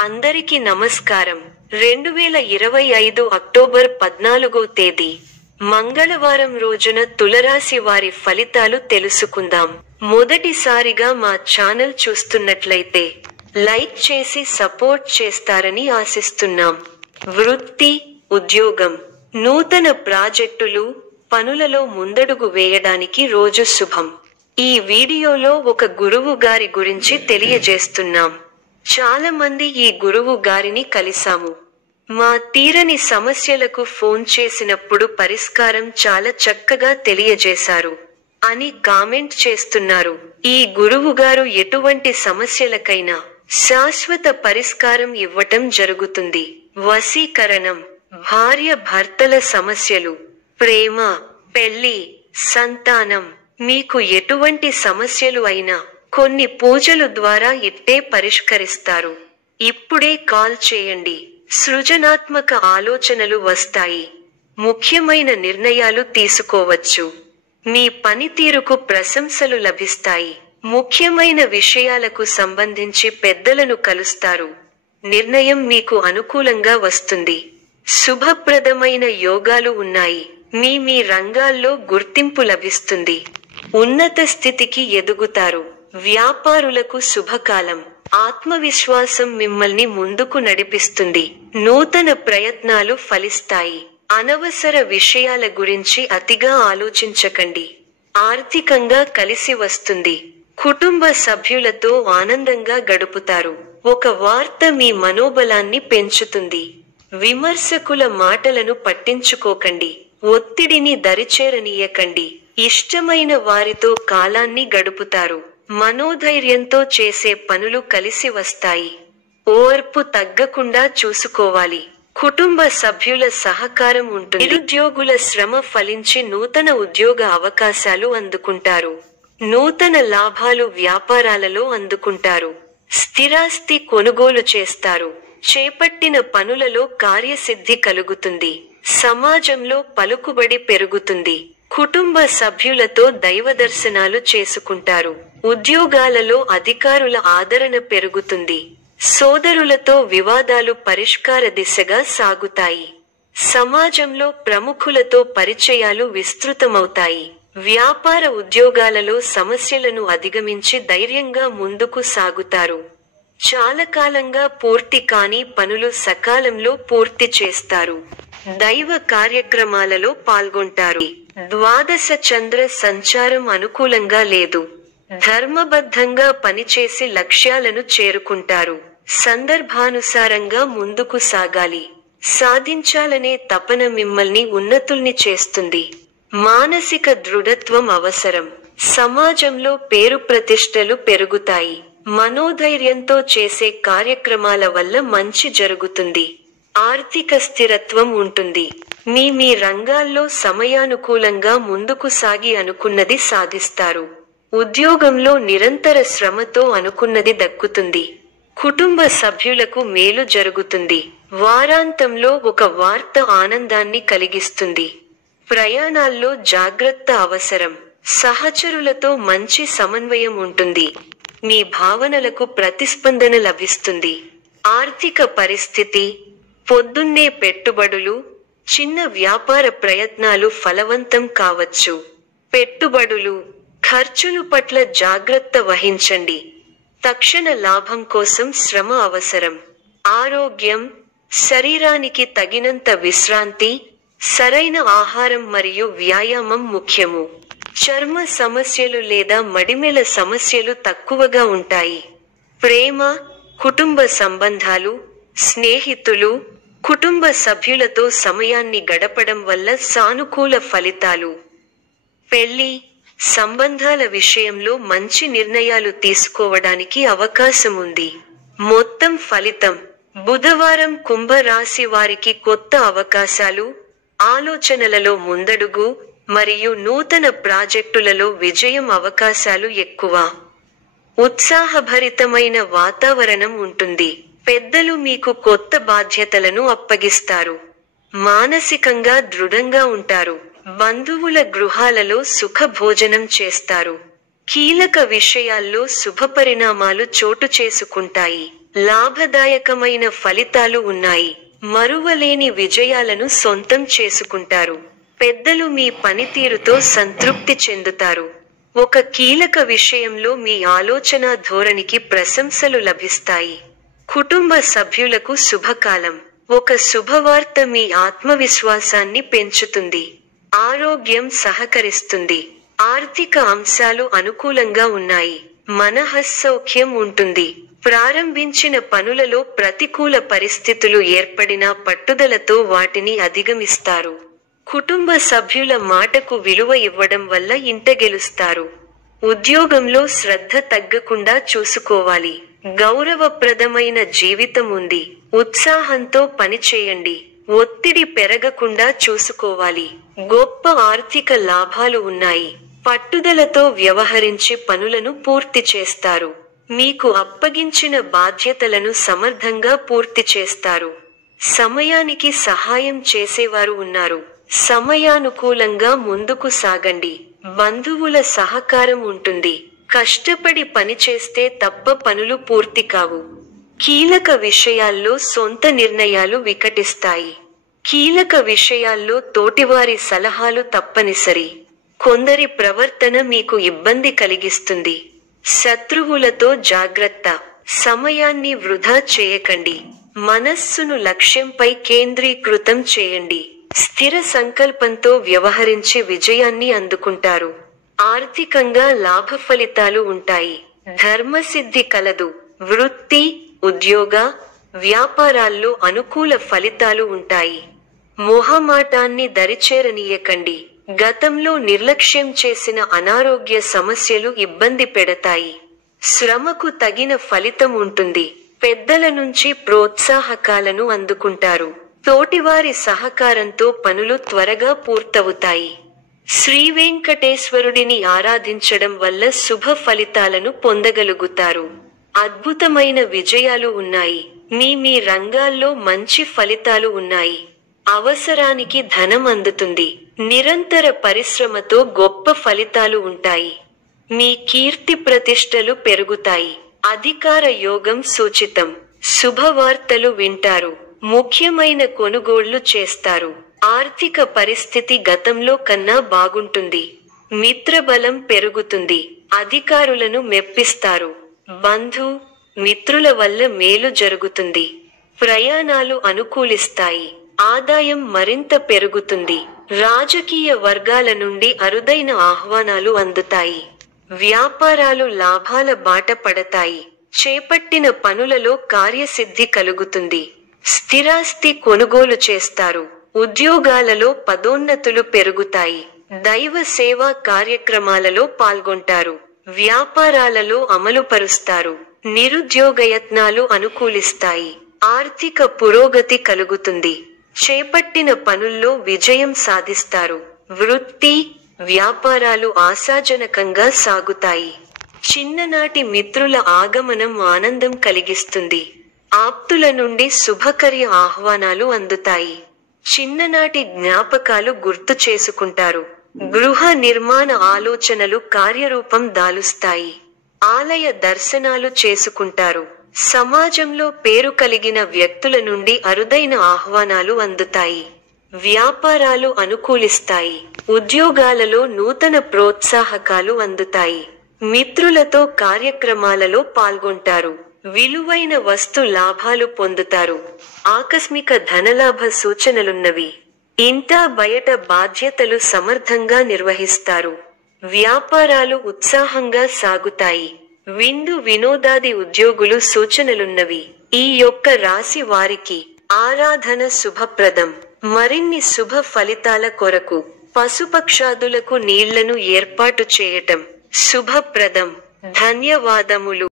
అందరికీ నమస్కారం. 2025 అక్టోబర్ 14వ తేదీ మంగళవారం రోజున తులరాశి వారి ఫలితాలు తెలుసుకుందాం. మొదటిసారిగా మా ఛానల్ చూస్తున్నట్లయితే లైక్ చేసి సపోర్ట్ చేస్తారని ఆశిస్తున్నాం. వృత్తి, ఉద్యోగం, నూతన ప్రాజెక్టులు, పనులలో ముందడుగు వేయడానికి రోజు శుభం. ఈ వీడియోలో ఒక గురువు గారి గురించి తెలియజేస్తున్నాం. చాలా మంది ఈ గురువు గారిని కలిసాము. మా తీరని సమస్యలకు ఫోన్ చేసినప్పుడు పరిష్కారం చాలా చక్కగా తెలియజేశారు అని కామెంట్ చేస్తున్నారు. ఈ గురువు గారు ఎటువంటి సమస్యలకైనా శాశ్వత పరిష్కారం ఇవ్వటం జరుగుతుంది. వశీకరణం, భార్య భర్తల సమస్యలు, ప్రేమ, పెళ్లి, సంతానం, మీకు ఎటువంటి సమస్యలు అయినా కొన్ని పూజలు ద్వారా ఇట్టే పరిష్కరిస్తారు. ఇప్పుడే కాల్ చేయండి. సృజనాత్మక ఆలోచనలు వస్తాయి. ముఖ్యమైన నిర్ణయాలు తీసుకోవచ్చు. మీ పనితీరుకు ప్రశంసలు లభిస్తాయి. ముఖ్యమైన విషయాలకు సంబంధించి పెద్దలను కలుస్తారు. నిర్ణయం మీకు అనుకూలంగా వస్తుంది. శుభప్రదమైన యోగాలు ఉన్నాయి. మీ రంగాల్లో గుర్తింపు లభిస్తుంది. ఉన్నత స్థితికి ఎదుగుతారు. వ్యాపారులకు శుభకాలం. ఆత్మవిశ్వాసం మిమ్మల్ని ముందుకు నడిపిస్తుంది. నూతన ప్రయత్నాలు ఫలిస్తాయి. అనవసర విషయాల గురించి అతిగా ఆలోచించకండి. ఆర్థికంగా కలిసి వస్తుంది. కుటుంబ సభ్యులతో ఆనందంగా గడుపుతారు. ఒక వార్త మీ మనోబలాన్ని పెంచుతుంది. విమర్శకుల మాటలను పట్టించుకోకండి. ఒత్తిడిని దరిచేరనీయకండి. ఇష్టమైన వారితో కాలాన్ని గడుపుతారు. మనోధైర్యంతో చేసే పనులు కలిసి వస్తాయి. ఓర్పు తగ్గకుండా చూసుకోవాలి. కుటుంబ సభ్యుల సహకారం ఉంటుంది. నిరుద్యోగుల శ్రమ ఫలించి నూతన ఉద్యోగ అవకాశాలు అందుకుంటారు. నూతన లాభాలు వ్యాపారాలలో అందుకుంటారు. స్థిరాస్తి కొనుగోలు చేస్తారు. చేపట్టిన పనులలో కార్యసిద్ధి కలుగుతుంది. సమాజంలో పలుకుబడి పెరుగుతుంది. కుటుంబ సభ్యులతో దైవదర్శనాలు చేసుకుంటారు. ఉద్యోగాలలో అధికారుల ఆదరణ పెరుగుతుంది. సోదరులతో వివాదాలు పరిష్కార దిశగా సాగుతాయి. సమాజంలో ప్రముఖులతో పరిచయాలు విస్తృతమవుతాయి. వ్యాపార ఉద్యోగాలలో సమస్యలను అధిగమించి ధైర్యంగా ముందుకు సాగుతారు. చాలా కాలంగా పూర్తి కాని పనులు సకాలంలో పూర్తి చేస్తారు. దైవ కార్యక్రమాలలో పాల్గొంటారు. ద్వాదశ చంద్ర సంచారం అనుకూలంగా లేదు. ధర్మబద్ధంగా పనిచేసి లక్ష్యాలను చేరుకుంటారు. సందర్భానుసారంగా ముందుకు సాగాలి. సాధించాలనే తపన మిమ్మల్ని ఉన్నతుల్ని చేస్తుంది. మానసిక దృఢత్వం అవసరం. సమాజంలో పేరు ప్రతిష్టలు పెరుగుతాయి. మనోధైర్యంతో చేసే కార్యక్రమాల వల్ల మంచి జరుగుతుంది. ఆర్థిక స్థిరత్వం ఉంటుంది. మీ రంగాల్లో సమయానుకూలంగా ముందుకు సాగి అనుకున్నది సాధిస్తారు. ఉద్యోగంలో నిరంతర శ్రమతో అనుకున్నది దక్కుతుంది. కుటుంబ సభ్యులకు మేలు జరుగుతుంది. వారాంతంలో ఒక వార్త ఆనందాన్ని కలిగిస్తుంది. ప్రయాణాల్లో జాగ్రత్త అవసరం. సహచరులతో మంచి సమన్వయం ఉంటుంది. మీ భావనలకు ప్రతిస్పందన లభిస్తుంది. ఆర్థిక పరిస్థితి, పొద్దున్నే పెట్టుబడులు, చిన్న వ్యాపార ప్రయత్నాలు ఫలవంతం కావచ్చు. పెట్టుబడులు, ఖర్చులు పట్ల జాగ్రత్త వహించండి. తక్షణ లాభం కోసం శ్రమ అవసరం. ఆరోగ్యం, శరీరానికి తగినంత విశ్రాంతి, సరైన ఆహారం మరియు వ్యాయామం ముఖ్యము. చర్మ సమస్యలు లేదా మడిమెల సమస్యలు తక్కువగా ఉంటాయి. ప్రేమ, కుటుంబ సంబంధాలు, స్నేహితులు, కుటుంబ సభ్యులతో సమయాన్ని గడపడం వల్ల సానుకూల ఫలితాలు. పెళ్లి, సంబంధాల విషయంలో మంచి నిర్ణయాలు తీసుకోవడానికి అవకాశం ఉంది. మొత్తం ఫలితం. బుధవారం కుంభ రాశి వారికి కొత్త అవకాశాలు, ఆలోచనలలో ముందడుగు మరియు నూతన ప్రాజెక్టులలో విజయం అవకాశాలు ఎక్కువ. ఉత్సాహభరితమైన వాతావరణం ఉంటుంది. పెద్దలు మీకు కొత్త బాధ్యతలను అప్పగిస్తారు. మానసికంగా దృఢంగా ఉంటారు. బంధువుల గృహాలలో సుఖ భోజనం చేస్తారు. కీలక విషయాల్లో శుభపరిణామాలు చోటు చేసుకుంటాయి. లాభదాయకమైన ఫలితాలు ఉన్నాయి. మరువలేని విజయాలను సొంతం చేసుకుంటారు. పెద్దలు మీ పనితీరుతో సంతృప్తి చెందుతారు. ఒక కీలక విషయంలో మీ ఆలోచనా ధోరణికి ప్రశంసలు లభిస్తాయి. కుటుంబ సభ్యులకు శుభకాలం. ఒక శుభవార్త మీ ఆత్మవిశ్వాసాన్ని పెంచుతుంది. ఆరోగ్యం సహకరిస్తుంది. ఆర్థిక అంశాలు అనుకూలంగా ఉన్నాయి. మనఃసౌఖ్యం ఉంటుంది. ప్రారంభించిన పనులలో ప్రతికూల పరిస్థితులు ఏర్పడినా పట్టుదలతో వాటిని అధిగమిస్తారు. కుటుంబ సభ్యుల మాటకు విలువ ఇవ్వడం వల్ల ఇంట గెలుస్తారు. ఉద్యోగంలో శ్రద్ధ తగ్గకుండా చూసుకోవాలి. గౌరవప్రదమైన జీవితం ఉంది. ఉత్సాహంతో పనిచేయండి. ఒత్తిడి పెరగకుండా చూసుకోవాలి. గొప్ప ఆర్థిక లాభాలు ఉన్నాయి. పట్టుదలతో వ్యవహరించి పనులను పూర్తి చేస్తారు. మీకు అప్పగించిన బాధ్యతలను సమర్థంగా పూర్తి చేస్తారు. సమయానికి సహాయం చేసేవారు ఉన్నారు. సమయానుకూలంగా ముందుకు సాగండి. బంధువుల సహకారం ఉంటుంది. కష్టపడి పనిచేస్తే తప్ప పనులు పూర్తి కావు. కీలక విషయాల్లో సొంత నిర్ణయాలు వికటిస్తాయి. కీలక విషయాల్లో తోటివారి సలహాలు తప్పనిసరి. కొందరి ప్రవర్తన మీకు ఇబ్బంది కలిగిస్తుంది. శత్రువులతో జాగ్రత్త. సమయాన్ని వృధా చేయకండి. మనస్సును లక్ష్యంపై కేంద్రీకృతం చేయండి. స్థిర సంకల్పంతో వ్యవహరించి విజయాన్ని అందుకుంటారు. ఆర్థికంగా లాభ ఫలితాలు ఉంటాయి. ధర్మసిద్ధి కలదు. వృత్తి, ఉద్యోగ, వ్యాపారాల్లో అనుకూల ఫలితాలు ఉంటాయి. మొహమాటాన్ని దరిచేరనీయకండి. గతంలో నిర్లక్ష్యం చేసిన అనారోగ్య సమస్యలు ఇబ్బంది పెడతాయి. శ్రమకు తగిన ఫలితం ఉంటుంది. పెద్దల నుంచి ప్రోత్సాహకాలను అందుకుంటారు. తోటివారి సహకారంతో పనులు త్వరగా పూర్తవుతాయి. శ్రీ వెంకటేశ్వరుడిని ఆరాధించడం వల్ల శుభ ఫలితాలను పొందగలుగుతారు. అద్భుతమైన విజయాలు ఉన్నాయి. మీ రంగాల్లో మంచి ఫలితాలు ఉన్నాయి. అవసరానికి ధనం అందుతుంది. నిరంతర పరిశ్రమతో గొప్ప ఫలితాలు ఉంటాయి. మీ కీర్తి ప్రతిష్టలు పెరుగుతాయి. అధికార యోగం సూచితం. శుభవార్తలు వింటారు. ముఖ్యమైన కొనుగోళ్లు చేస్తారు. ఆర్థిక పరిస్థితి గతంలో కన్నా బాగుంటుంది. మిత్రబలం పెరుగుతుంది. అధికారులను మెప్పిస్తారు. బంధు, మిత్రుల వల్ల మేలు జరుగుతుంది. ప్రయాణాలు అనుకూలిస్తాయి. ఆదాయం మరింత పెరుగుతుంది. రాజకీయ వర్గాల నుండి అరుదైన ఆహ్వానాలు అందుతాయి. వ్యాపారాలు లాభాల బాట పడతాయి. చేపట్టిన పనులలో కార్యసిద్ధి కలుగుతుంది. స్థిరాస్తి కొనుగోలు చేస్తారు. ఉద్యోగాలలో పదోన్నతులు పెరుగుతాయి. దైవ సేవా కార్యక్రమాలలో పాల్గొంటారు. వ్యాపారాలలో అమలుపరుస్తారు. నిరుద్యోగయత్నాలు అనుకూలిస్తాయి. ఆర్థిక పురోగతి కలుగుతుంది. చేపట్టిన పనుల్లో విజయం సాధిస్తారు. వృత్తి, వ్యాపారాలు ఆశాజనకంగా సాగుతాయి. చిన్ననాటి మిత్రుల ఆగమనం ఆనందం కలిగిస్తుంది. ఆప్తుల నుండి శుభకర్య ఆహ్వానాలు అందుతాయి. చిన్ననాటి జ్ఞాపకాలు గుర్తు చేసుకుంటారు. గృహ నిర్మాణ ఆలోచనలు కార్యరూపం దాలుస్తాయి. ఆలయ దర్శనాలు చేసుకుంటారు. సమాజంలో పేరు కలిగిన వ్యక్తుల నుండి అరుదైన ఆహ్వానాలు అందుతాయి. వ్యాపారాలు అనుకూలిస్తాయి. ఉద్యోగాలలో నూతన ప్రోత్సాహకాలు అందుతాయి. మిత్రులతో కార్యక్రమాలలో పాల్గొంటారు. విలువైన వస్తు లాభాలు పొందుతారు. ఆకస్మిక ధనలాభ సూచనలున్నవి. ఇంటా బయట బాధ్యతలు సమర్థంగా నిర్వహిస్తారు. వ్యాపారాలు ఉత్సాహంగా సాగుతాయి. విందు వినోదాది ఉద్యోగులు సూచనలున్నవి. ఈ యొక్క రాశి వారికి ఆరాధన శుభప్రదం. మరిన్ని శుభ ఫలితాల కొరకు పశుపక్షాదులకు నీళ్లను ఏర్పాటు చేయటం శుభప్రదం. ధన్యవాదములు.